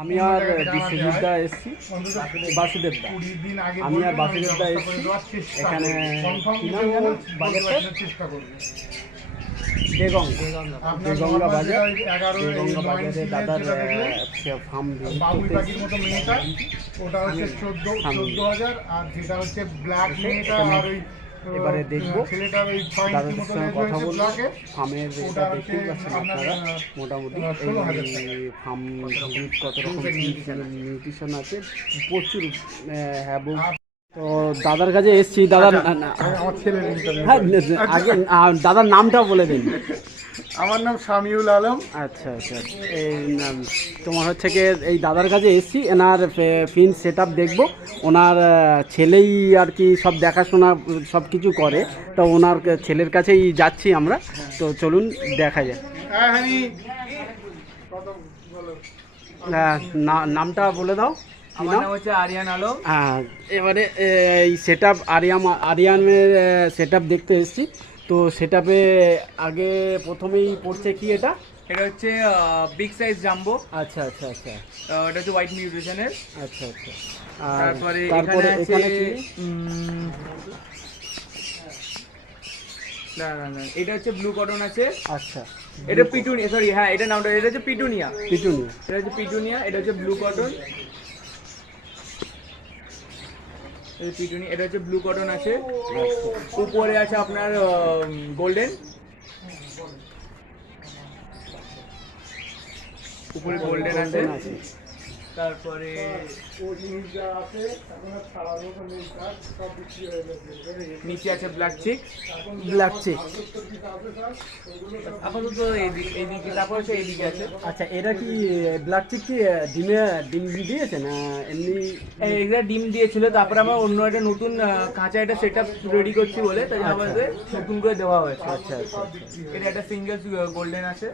আমি আর বিশ্বজিৎদা এসছি, বাসুদেবদা। আমি আর বাসুদেবদা এসছি এখানে। কি নাম জানো বাজারটা? দেগঙ্গা বাজার। দেগঙ্গা বাজারে দাদার ফার্ম এবারে দেখবো, দাদাদের সঙ্গে কথা বলবো। ফার্মের এটা দেখতেই পাচ্ছেন আপনারা, মোটামুটি এই ফার্ম কত রকম নিউট্রিশন আছে, প্রচুর। হ্যাঁ, তো দাদার কাছে এসছি। দাদার হ্যাঁ আগে দাদার নামটা বলে দিন। আমার নাম শামিউল আলম। আচ্ছা আচ্ছা, এই তোমার হচ্ছে কি এই দাদার কাছে এসছি, এনার ফিন সেট আপ দেখবো। ওনার ছেলেই আর কি সব দেখাশোনা সব কিছু করে, তো ওনার ছেলের কাছেই যাচ্ছি আমরা। তো চলুন দেখা যায়। নামটা বলে দাও। আমার নাম হচ্ছে আরিয়ান আলম। হ্যাঁ, এবারে এই সেট আপ আরিয়ানের সেট আপ দেখতে এসেছি। তো সেট আপে আগে প্রথমেই পড়ছে কি এটা? এটা হচ্ছে বিগ সাইজ জাম্বো। আচ্ছা আচ্ছা আচ্ছা, এটা হচ্ছে হোয়াইট নিউট্রিশনের। আচ্ছা আচ্ছা, তারপরে এখানে না না না, এটা হচ্ছে ব্লু কটন আছে। আচ্ছা, এটা পিটুনিয়া, সরি হ্যাঁ এটা নামটা, এটা হচ্ছে পিটুনিয়া। পিটুনিয়া, এটা হচ্ছে পিটুনিয়া, এটা হচ্ছে ব্লু কটন। পিটুনিয়া, এটা হচ্ছে ব্লু কটন আছে। উপরে আছে আপনার গোল্ডেন, উপরে গোল্ডেন আছে। তারপরে নিচে আছে ব্ল্যাক চিক। ব্ল্যাক চিক আপাতত এইদিকে, তারপর হচ্ছে এইদিকে আছে। আচ্ছা, এটা কি ব্ল্যাক চিক কি ডিম দিয়েছে না এমনি? এইটা ডিম দিয়েছিল, তারপরে আমরা অন্য একটা নতুন কাঁচা একটা সেট আপ রেডি করছি বলে তাই আমাদের নতুন করে দেওয়া হয়েছে। আচ্ছা আচ্ছা, এটা একটা সিঙ্গেল গোল্ডেন আছে।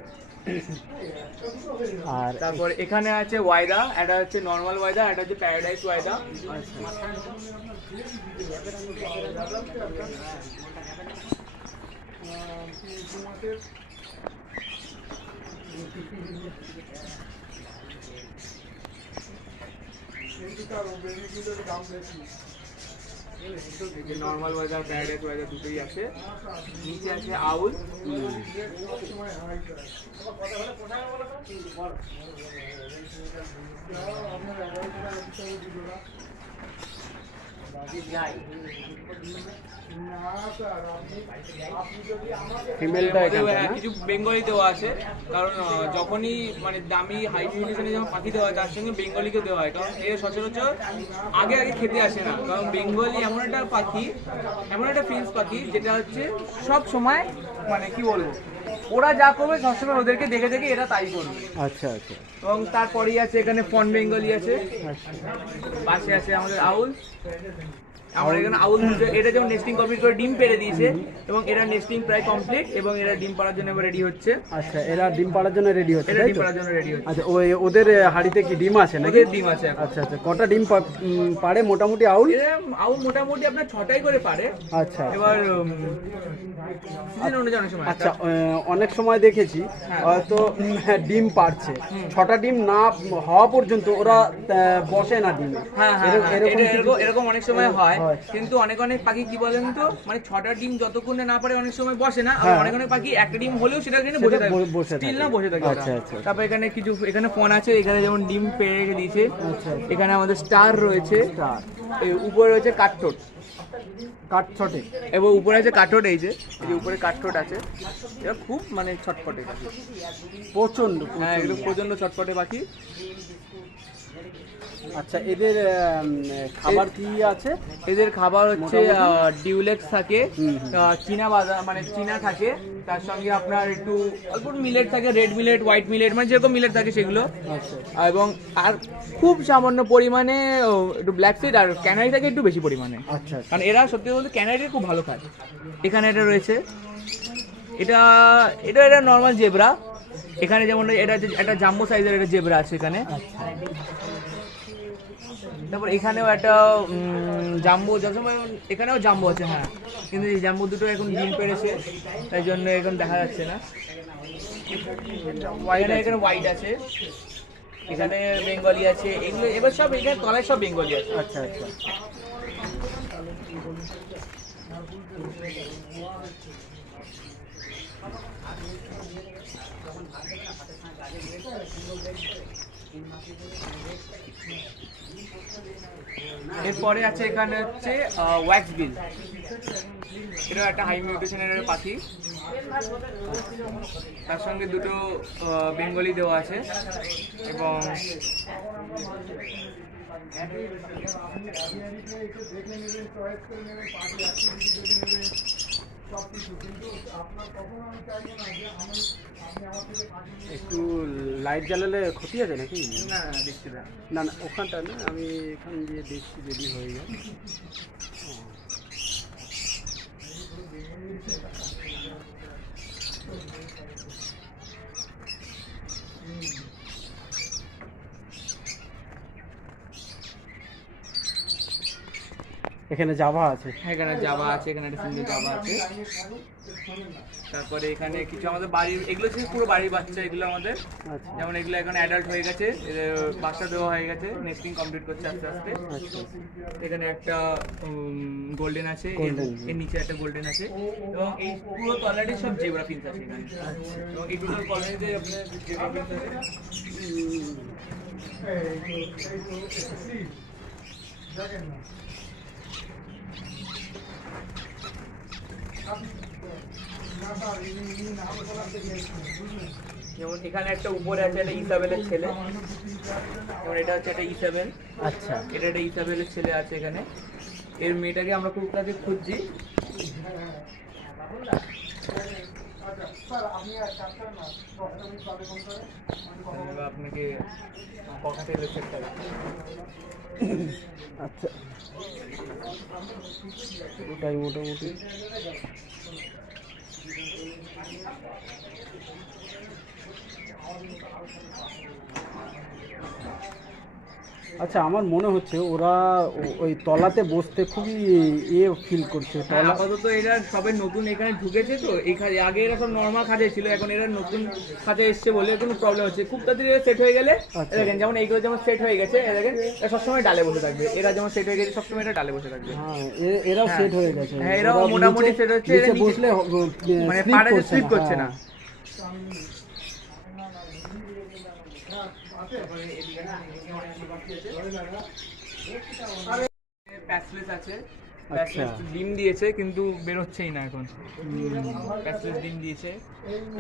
আর তারপরে এখানে আছে ওয়াইদা, এটা হচ্ছে নর্মাল ওয়াইদা, এটা হচ্ছে প্যারাডাইস ওয়াইদা। নর্মাল ওয়াইদা, প্যারাডাইস ওয়াইদা দুটোই আছে। নিচে আছে আউল। কিছু বেঙ্গলি দেওয়া আছে, কারণ যখনই মানে দামি হাই নিউট্রিশনে যেমন পাখি দেওয়া হয় তার সঙ্গে বেঙ্গলিকে দেওয়া হয়, কারণ এর সচরাচর আগে খেতে আসে না। কারণ বেঙ্গলি এমন একটা পাখি, এমন একটা ফিন্স পাখি যেটা হচ্ছে সব সময় মানে কি বলবো, ওরা যা করবে সবসময় ওদেরকে দেখে দেখে এরা তাই করবে। আচ্ছা আচ্ছা, এবং তারপরেই আছে এখানে ফন বেঙ্গলি আছে, পাশে আছে আমাদের আউল। আমার এখানে আউল, এটা যেমন নেস্টিং কমপ্লিট করে ডিম পেড়ে দিয়েছে এবং এরা নেস্টিং প্রায় কমপ্লিট এবং এরা ডিম পাড়ার জন্য এবার রেডি হচ্ছে। আচ্ছা, এরা ডিম পাড়ার জন্য রেডি হচ্ছে, ডিম পাড়ার জন্য রেডি হচ্ছে। আচ্ছা, ওদের হাড়িতে কি ডিম আছে নাকি? ডিম আছে। আচ্ছা আচ্ছা, কটা ডিম পারে মোটামুটি আউল? আউল মোটামুটি আপনার 6টাই করে পারে। আচ্ছা, এবার সিজন অনুযায়ী অনেক সময়। আচ্ছা, অনেক সময় দেখেছি হয়তো ডিম পারছে, 6টা ডিম না হওয়া পর্যন্ত ওরা বসে না ডিমে। হ্যাঁ হ্যাঁ, এরকম অনেক সময় হয়, কিন্তু অনেক অনেক পাখি কি বলেন তো, মানে 6টা ডিম যতক্ষণে না পারে অনেক সময় বসে না। আর অনেক অনেক পাখি একটা ডিম হলেও সেটা কিন্তু বসে থাকে, স্টিল না বসে থাকে। আচ্ছা আচ্ছা, তারপর এখানে কিছু এখানে ফোন আছে, এখানে যেমন ডিম পেড়ে রেখে দিয়েছে। এখানে আমাদের স্টার রয়েছে, উপরে রয়েছে কাঠঠোঁট, কাঠঠোঁটে, এবং উপরে আছে কাঠঠোঁট। এই যে উপরে কাঠঠোঁট আছে, এটা খুব মানে ছটপটে পাখি, প্রচন্ড। হ্যাঁ এগুলো প্রচন্ড ছটপটে পাখি। আচ্ছা, এদের খাবার কি আছে? এদের খাবার হচ্ছে ডিউলেক্স থাকে, চীনা বাদাম মানে চীনা থাকে, তার সঙ্গে আপনার একটু অল্প মিলেট থাকে, রেড মিলেট, হোয়াইট মিলেট, মানে যেরকম মিলেট থাকে সেগুলো। এবং আর খুব সামান্য পরিমাণে একটু ব্ল্যাক সিড আর ক্যানারি থাকে একটু বেশি পরিমাণে। আচ্ছা, কারণ এরা সত্যি বলতে ক্যানারি খুব ভালো খায়। এখানে এটা রয়েছে, এটা নর্মাল জেব্রা। এখানে যেমন এটা একটা জাম্বো সাইজের একটা জেব্রা আছে এখানে। তারপর এখানেও একটা জাম্বো, এখানেও জাম্বো আছে। হ্যাঁ, কিন্তু এই জাম্বো দুটো এখন ডিম পেড়েছে, তাই জন্য এখন দেখা যাচ্ছে না। এখানে হোয়াইট আছে। এখানে বেঙ্গলি আছে, এগুলো এবার সব এখানে তলায় সব বেঙ্গলি আছে। আচ্ছা আচ্ছা। এরপরে আছে এখানে হচ্ছে ওয়্যাক্স বিল, এটা একটা হাই মিউটেশনের পাখি, তার সঙ্গে দুটো বেঙ্গলি দেওয়া আছে এবং একটু লাইট জ্বালালে ক্ষতি আছে নাকি? না না দেখছি না, না না ওখানটা না, আমি এখান দিয়ে দেখছি যদি হয়ে যায়। এখানে জাভা আছে, এখানে জাভা আছে, এখানে একটা সিঙ্গেল জাভা আছে। তারপরে এখানে কিছু আমাদের বাড়ির, এগুলো হচ্ছে পুরো বাড়ির বাচ্চা, এগুলো আমাদের যেমন এগুলো এখন অ্যাডাল্ট হয়ে গেছে, এদের বাচ্চা দেওয়া হয়ে গেছে, নেস্টিং কমপ্লিট করছে আস্তে আস্তে। এখানে একটা গোল্ডেন আছে, এর নিচে একটা গোল্ডেন আছে এবং এই পুরো তলাটি সব জেব্রা ফিন্চ আছে এখানে, এবং এই দুটো কলোনিতে আপনার জেব্রা ফিন্চ আছে। যেমন এখানে একটা উপরে আছে একটা ইসাবেলের ছেলে, যেমন এটা হচ্ছে একটা ইসাবেল। আচ্ছা, এটা একটা ইসাবেলের ছেলে আছে এখানে, এর মেয়েটাকে আমরা খুব কাছে খুঁজছি। আপনাকে আচ্ছা ওটাই মোটামুটি। আচ্ছা, আমার মনে হচ্ছে ওরা ওই তলাতে বসতে খুবই ফিল করছে। আপাতত এরা সবে নতুন এখানে ঢুকেছে তো, এখানে আগে এরা সব নর্মাল খাঁচায় ছিল, এখন এরা নতুন খাঁচায় এসছে বলে কোনো প্রবলেম হচ্ছে। খুব তাড়াতাড়ি সেট হয়ে গেলে দেখেন, যেমন এইগুলো যেমন সেট হয়ে গেছে, দেখেন সবসময় ডালে বসে থাকবে। এরা যেমন সেট হয়ে গেছে সবসময় এটা ডালে বসে থাকবে। হ্যাঁ, এরাও সেট হয়ে গেছে। হ্যাঁ, এরাও মোটামুটি সেট হচ্ছে, বসলে মানে পাটা স্লিপ করছে না। প্যাসলেস আছে, ডিম দিয়েছে কিন্তু বেরোচ্ছেই না এখন। প্যাসলেস ডিম দিয়েছে।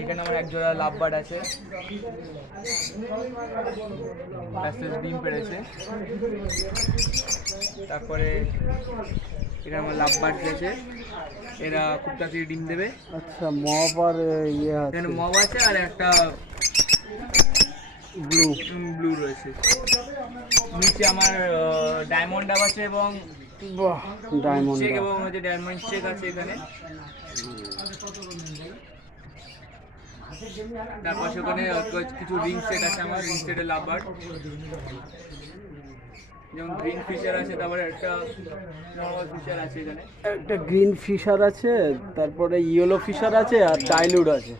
এখানে আমার একজোড়া লাভবার্ড আছে, প্যাসলেস ডিম পেড়েছে। তারপরে এখানে আমার লাভবার্ড দিয়েছে, এরা খুব তাড়াতাড়ি ডিম দেবে। আচ্ছা, মব আর ইয়ে আছে, এখানে মব আছে আর একটা ব্লু রয়েছে। নিচে আমার ডায়মন্ড ডাব আছে এবং ডায়মন্ড চেক এবং ডায়মন্ড চেক আছে এখানে। তারপর সেখানে কিছু রিং সেট আছে আমার, রিং সেটের লাভবার্ড, যেমন গ্রিন ফিশার আছে, তারপরে একটা নরমাল ফিশার আছে এখানে, একটা গ্রিন ফিশার আছে, তারপরে ইয়েলো ফিশার আছে আর ডাইলুড আছে।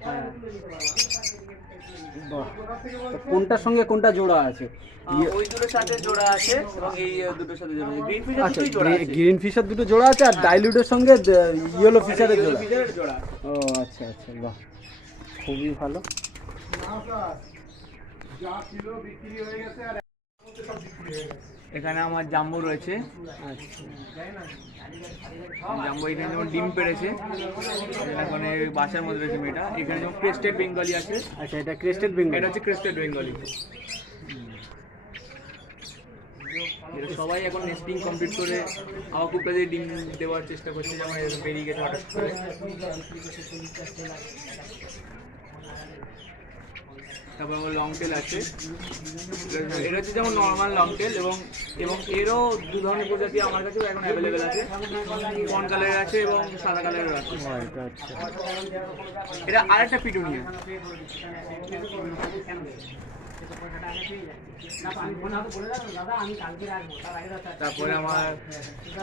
বাহ, কোনটার সঙ্গে কোনটা জোড়া আছে? ওই দুটোর সাথে জোড়া আছে এবং এই দুটোর সাথে জোড়া আছে। গ্রিন ফিশার দুটোই জোড়া আছে, গ্রিন ফিশার দুটো জোড়া আছে আর ডাইলুডের সঙ্গে ইয়েলো ফিশারের জোড়া। ও আচ্ছা আচ্ছা, বাহ, খুবই ভালো। এখানে আমার জাম্বু রয়েছে। জাম্বু এখানে যেমন ডিম পেড়েছে, এখন বাসার মধ্যে রয়েছে মেয়েটা। এখানে যেমন ক্রেস্টেড বেঙ্গলি আছে। আচ্ছা, এটা ক্রেস্টেড বেঙ্গলি, এটা হচ্ছে ক্রেস্টেড বেঙ্গলি। সবাই এখন নেস্টিং কমপ্লিট করে আবার খুব তাড়াতাড়ি ডিম দেওয়ার চেষ্টা করছে, যেমন বেরিয়ে গেছে হঠাৎ করে। তারপর আমার লং টেল আছে, এটা হচ্ছে যেমন নর্মাল লং টেল এবং এরও দু ধরনের প্রজাতি আমার কাছেও এখন অ্যাভেলেবেল আছে। ফন কালারের আছে এবং সাদা কালারের আছে। এটা আরেকটা পিটুনিয়া। তারপরে আমার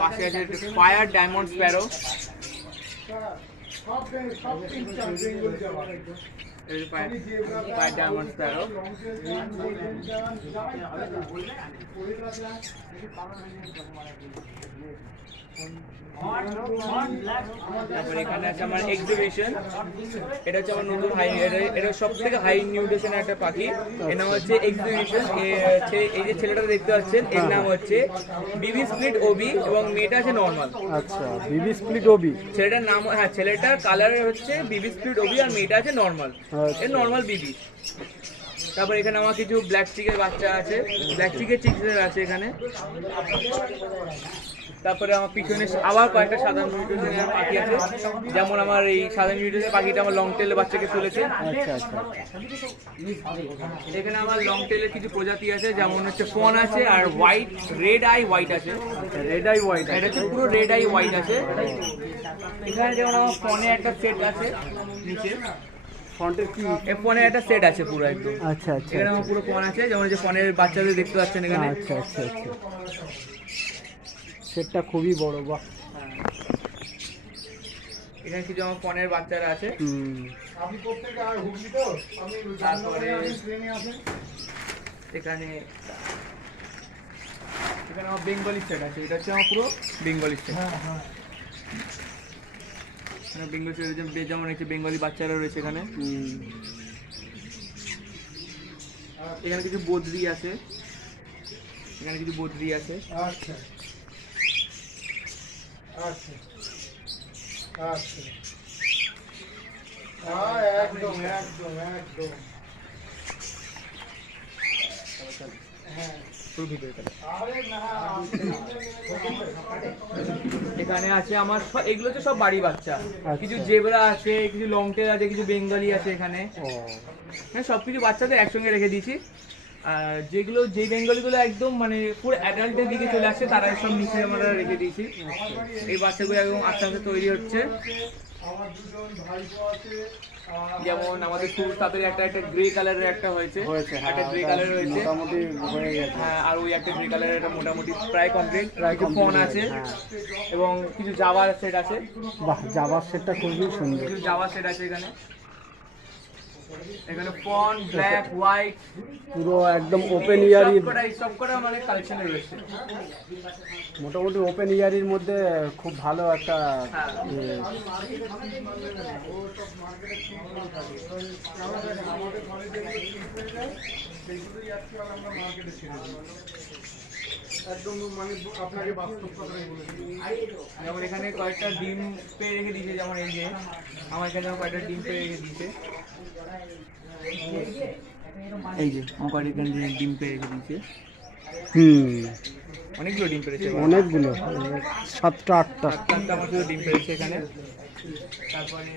পাশে আছে ফায়ার ডায়মন্ড স্প্যারো। পায়ের ডায়মন্ড স্প্যারো। তারপর এখানে আছে আমার এক্সিবিশন, এটা হচ্ছে আমার নতুন হাই, এটা সব থেকে হাই নিউট্রিশনের একটা পাখি, এর নাম হচ্ছে এক্সিবিশন। এই যে ছেলেটা দেখতে পাচ্ছেন এর নাম হচ্ছে বিবি স্প্লিট ওবি এবং মেয়েটা আছে নর্মাল। আচ্ছা, বিবি স্প্লিট ওবি ছেলেটার নাম, হ্যাঁ ছেলেটার কালার হচ্ছে বিবি স্প্লিট ওবি আর মেয়েটা আছে নর্মাল, এর নর্মাল বিবি। তারপর এখানে আমার কিছু ব্ল্যাক চিকের বাচ্চা আছে, ব্ল্যাক চিকের চিকের আছে এখানে। তারপরে আমার পিছনে আবার কয়েকটা সাদা মিউটেশনের পাখি আছে, যেমন আমার এই সাদা মিউটেশনের পাখিটা আমার লং টেলের বাচ্চাকে তুলেছে। আচ্ছা আচ্ছা, এখানে আমার লং টেলের কিছু প্রজাতি আছে, যেমন হচ্ছে ফন আছে আর হোয়াইট, রেড আই হোয়াইট আছে। রেড আই হোয়াইট, এটা হচ্ছে পুরো রেড আই হোয়াইট আছে। এখানে যেমন আমার ফনে একটা সেট আছে নিচে, ফন্টের কি ফোনের একটা সেট আছে পুরো একদম। আচ্ছা আচ্ছা, এখানে আমার পুরো ফোন আছে, যেমন যে ফোনের বাচ্চাদের দেখতে পাচ্ছেন এখানে। আচ্ছা আচ্ছা আচ্ছা, সেটটা খুবই বড়, বাহ। এখানে কিছু আমার ফোনের বাচ্চারা আছে। আমি প্রত্যেকটা আর হুগলি তো আমি তারপরে ট্রেনে আছে। এখানে আমার বেঙ্গলি সেট আছে, এটা হচ্ছে আমার পুরো বেঙ্গলি সেট। হ্যাঁ হ্যাঁ, বেঙ্গলি সেট যেমন হচ্ছে বেঙ্গলি বাচ্চারা রয়েছে এখানে। এখানে কিছু বদ্রি আছে, এখানে কিছু বদ্রি আছে। আচ্ছা আচ্ছা আচ্ছা, একদম একদম একদম, হ্যাঁ। এখানে আছে আমার এগুলো হচ্ছে সব বাড়ি বাচ্চা, কিছু জেব্রা আছে, কিছু লং টেল আছে, কিছু বেঙ্গলি আছে এখানে। মানে সবকিছু বাচ্চাদের একসঙ্গে রেখে দিয়েছি। আর যেগুলো যে বেঙ্গলিগুলো একদম মানে পুরো অ্যাডাল্টের দিকে চলে আসছে তারা সব নিচে আমরা রেখে দিয়েছি। এই বাচ্চাগুলো একদম আস্তে আস্তে তৈরি হচ্ছে। যেমন আমাদের খুব তাড়াতাড়ি একটা গ্রে কালারের একটা হয়েছে, একটা গ্রে কালার হয়েছে মোটামুটি হয়ে গেছে। হ্যাঁ, আর ওই একটা গ্রে কালারের একটা মোটামুটি প্রায় কমপ্লিট। কিছু ফোন আছে এবং কিছু জাভার সেট আছে। বাহ, জাভার সেটটা খুবই সুন্দর। কিছু জাভার সেট আছে এখানে। এখানে ফন, ব্ল্যাক, হোয়াইট, পুরো একদম ওপেন ইয়ারি, সবকটা মানে কালেকশনে রয়েছে। মোটামুটি ওপেন ইয়ারির মধ্যে খুব ভালো একটা একদম মানে আপনাকে বাস্তব কথাই বলেছি। যেমন এখানে কয়েকটা ডিম পেয়ে রেখে দিয়েছে, যেমন এই যে আমার এখানে কয়েকটা ডিম পেয়ে রেখে দিয়েছে, এই যে আমার কয়েকটা ডিম পেয়ে রেখে দিয়েছে। অনেকগুলো ডিম পেরেছে, অনেকগুলো, 7টা 8টা আমার শুধু ডিম পেরেছে এখানে। তারপরে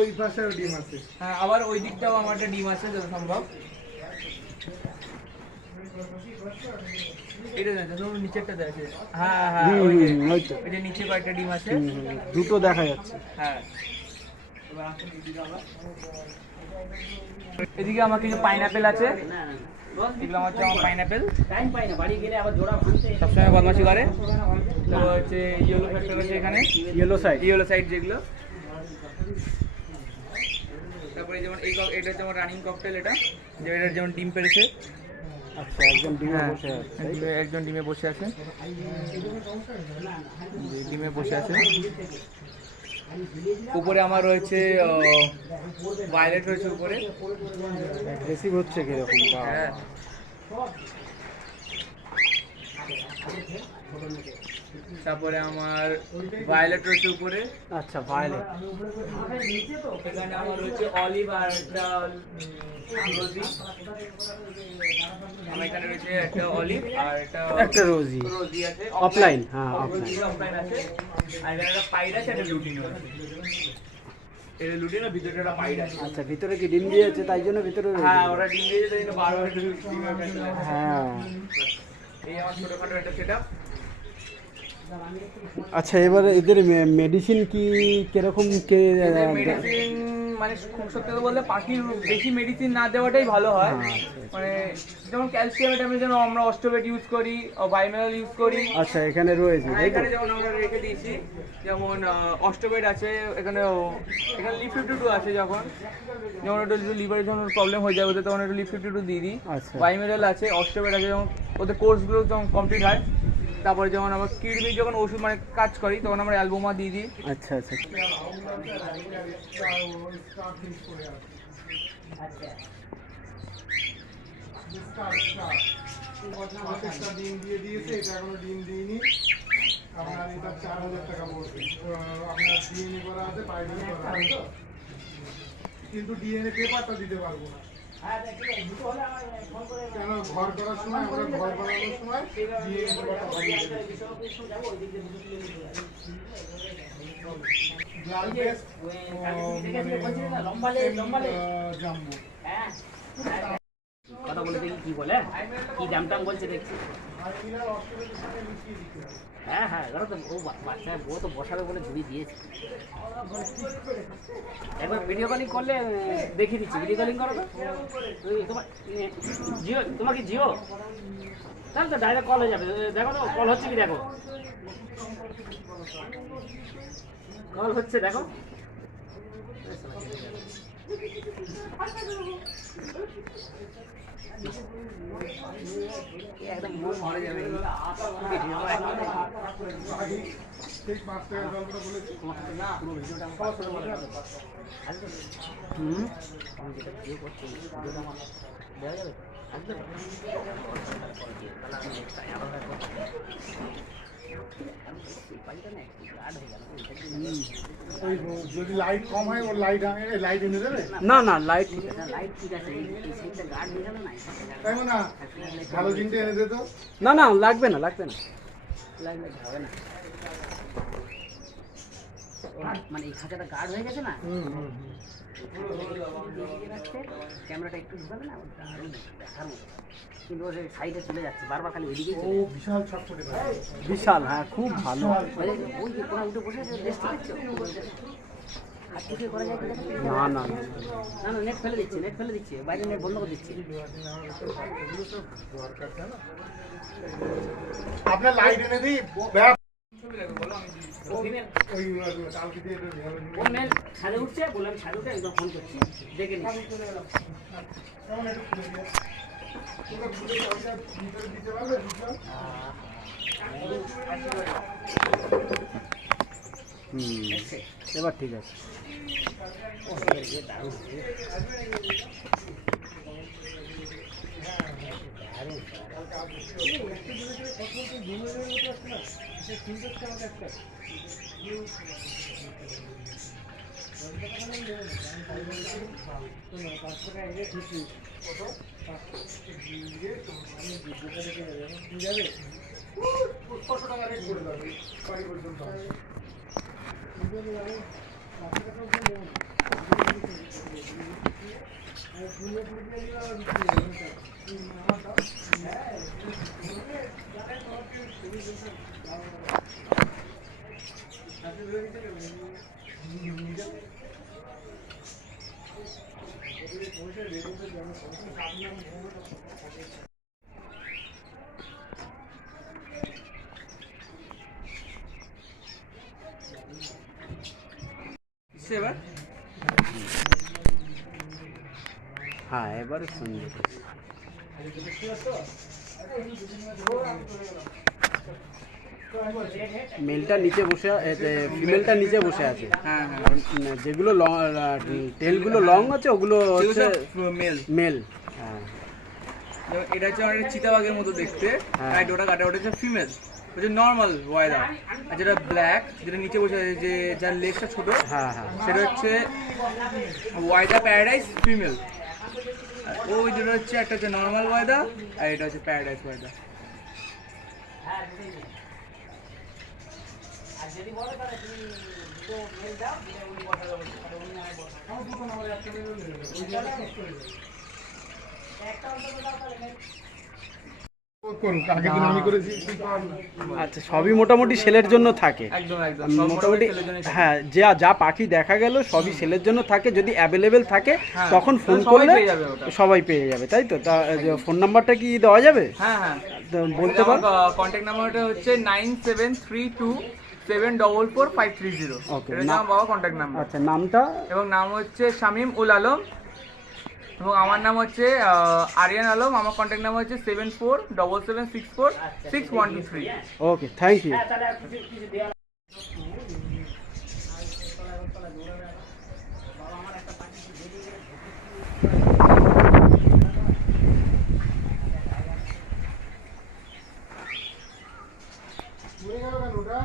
ওই পাশেও ডিম আছে, হ্যাঁ আবার ওই দিকটাও আমার একটা ডিম আছে যত সম্ভব। এটা নিচেরটাতে আছে, হ্যাঁ হ্যাঁ ওই যে নিচে কয়েকটা ডিম আছে, দুটো দেখা যাচ্ছে। হ্যাঁ, এদিকে আমার কিছু পাইনাপেল আছে, এগুলো হচ্ছে আমার পাইনাপেল, সবসময় বদমাশি করে। তো হচ্ছে ইয়েলো ফ্যাক্টর আছে এখানে, ইয়েলো সাইড যেগুলো। তারপরে যেমন এটা যেমন রানিং ককটেল, এটা যেমন ডিম পেরেছে। আচ্ছা, একজন ডিমে বসে আছে, একজন ডিমে বসে আছে, ডিমে বসে আছে। উপরে আমার রয়েছে ভায়োলেট রয়েছে উপরে, অ্যাগ্রেসিভ হচ্ছে কিরকম। হ্যাঁ, তারপরে আমার ভায়োলেট রয়েছে উপরে। আচ্ছা, ভায়োলেট। এখানে আমার রয়েছে অলিভ আর একটা রোজি। আমার এখানে রয়েছে একটা অলিভ আর একটা রোজি আছে, অফলাইন। হ্যাঁ, অফলাইন আছে। আর এখানে একটা পাইড আছে, একটা লুটিনো আছে। এটা লুটিনো, ভিতরে একটা পাইড আছে। আচ্ছা, ভিতরে কি ডিম দিয়েছে তাই জন্য ভিতরে? হ্যাঁ, ওরা ডিম দিয়েছে তাই জন্য বারবার একটু ডিম। হ্যাঁ, এই আমার ছোটখাটো একটা সেটআপ। আচ্ছা, এবারে এদের মেডিসিন কি কিরকম? মেডিসিন মানে খুব সত্যি কথা বলতে পাখির বেশি মেডিসিন না দেওয়াটাই ভালো হয়। মানে যেমন ক্যালসিয়ামের টাইমে যেন আমরা অস্টোবেট ইউজ করি, বাইমিনাল ইউজ করি। আচ্ছা, এখানে রয়েছে, এখানে যেমন আমরা রেখে দিয়েছি, যেমন অস্টোবেট আছে, এখানে লিভ 52 আছে। যেমন একটু লিভারের জন্য প্রবলেম হয়ে যাবে তখন একটু লিভ 52 দিয়ে দিই। বাইমিনাল আছে, অস্টোবেট আছে, যেমন ওদের কোর্সগুলো যখন কমপ্লিট হয়, তারপরে যেমন আমরা কিডনির যখন ওষুধ মানে কাজ করি তখন আমরা অ্যালবোমা দিয়ে দিই। আচ্ছা আচ্ছা। ডিম দিয়ে দিয়েছে, এটা এখনো ডিম দিইনি। আপনার এটা 4000 টাকা পড়বে। আপনার ডিএনএ করা আছে, বাইরে করা আছে, কিন্তু ডিএনএ পেপারটা দিতে পারবো না। কেন ঘর করার সময় আমরা ঘর বানানোর সময় ডিএনএ পেপারটা বানিয়ে ব্লাড টেস্ট জাম্বো কথা বলে দেখি কি বলে, কি দাম টাম বলছে দেখছি। হ্যাঁ হ্যাঁ, ধরো তো ও বাচ্চা ও তো বসাবে বলে ঝুড়ি দিয়েছে। একবার ভিডিও কলিং করলে দেখিয়ে দিচ্ছি, ভিডিও কলিং করো তো। তোমার জিও, তোমার কি জিও? তাহলে তো ডাইরেক্ট কল হয়ে যাবে। দেখো তো কল হচ্ছে কি, দেখো কল হচ্ছে, দেখো। একদম মন ভরে যাবে। ঠিক 5 টাকার গল্পটা বলেছি না, পুরো ভিডিওটা আমি যেটা ভিডিও করছি ভিডিওটা আমার দেওয়া যাবে, আসবে তো? যদি লাইট কম হয় ওর লাইট এনে দেবে। না না, লাইট ঠিক আছে, লাইট ঠিক আছে, এই সেইটা গার্ড হয়ে গেল না, তাই না? ভালো জিনিসটা এনে দে তো। না না, লাগবে না, লাগবে না, লাগবে হবে না। মানে এই খাঁচাটা গার্ড হয়ে গেছে না, ক্যামেরাটা একটু ঢুকাবে না, দেখার মতো। কিন্তু ওর সাইডে চলে যাচ্ছে বারবার, খালি ওইদিকেই ও বিশাল ছটফটে ভাই, বিশাল। হ্যাঁ, খুব ভালো। ওই যে কোনা উঠে বসে আছে, দেখতে দেখছো হাত থেকে করা যায় কি? না না না না, নেট ফেলে দিচ্ছে, নেট ফেলে দিচ্ছে, বাইরে নেট বন্ধ করে দিচ্ছে। আপনার লাইট এনে দিই। ও মেল ছাদে উঠছে, বললাম ছাদে উঠে একদম ফোন করছি, দেখে নি। এবার ঠিক আছে। এবার হ্যাঁ, এবারে সুন্দর। মেলটা নিচে বসে, ফিমেলটা নিচে বসে আছে। হ্যাঁ হ্যাঁ, যেগুলো টেলগুলো লং আছে ওগুলো হচ্ছে মেল। মেল। হ্যাঁ, এটা হচ্ছে অনেক চিতাবাঘের মতো দেখতে, আর ওটা কাটা, ওটা হচ্ছে ফিমেল, হচ্ছে নর্মাল ওয়াইদা। আর যেটা ব্ল্যাক, যেটা নিচে বসে আছে, যে যার লেগটা ছোট, হ্যাঁ হ্যাঁ, সেটা হচ্ছে ওয়াইদা প্যারাডাইস ফিমেল। ওই যেটা হচ্ছে একটা হচ্ছে নর্মাল ওয়াইদা, আর এটা হচ্ছে প্যারাডাইস ওয়াইদা। করুক, আগে দিন আমি করেছি তুই কর না। আচ্ছা, সবই মোটামুটি সেলের জন্য থাকে। একদম একদম সব মোটামুটি ছেলের জন্যই থাকে। হ্যাঁ, যা যা পাখি দেখা গেল সবই সেলের জন্য থাকে। যদি অ্যাভেলেবেল থাকে হ্যাঁ, তখন ফোন সবাই করলে পেয়ে যাবে ওটা। সবাই পেয়ে যাবে, তাই তো? তা ফোন নাম্বারটা কি দেওয়া যাবে? হ্যাঁ হ্যাঁ, তো বলতে পার। কন্ট্যাক্ট নাম্বারটা হচ্ছে 9732744530। Okay, এটা আমার বাবা কন্ট্যাক্ট নাম্বার। আচ্ছা, নামটা? এবং নাম হচ্ছে শামিম উল আলম এবং আমার নাম হচ্ছে আরিয়ান আলম। আমার কন্ট্যাক্ট নাম্বার হচ্ছে 7477646123। ওকে, থ্যাংক ইউ। তাহলে আর কিছু কিছু দেওয়া ঘুরে গেল কেন ওটা?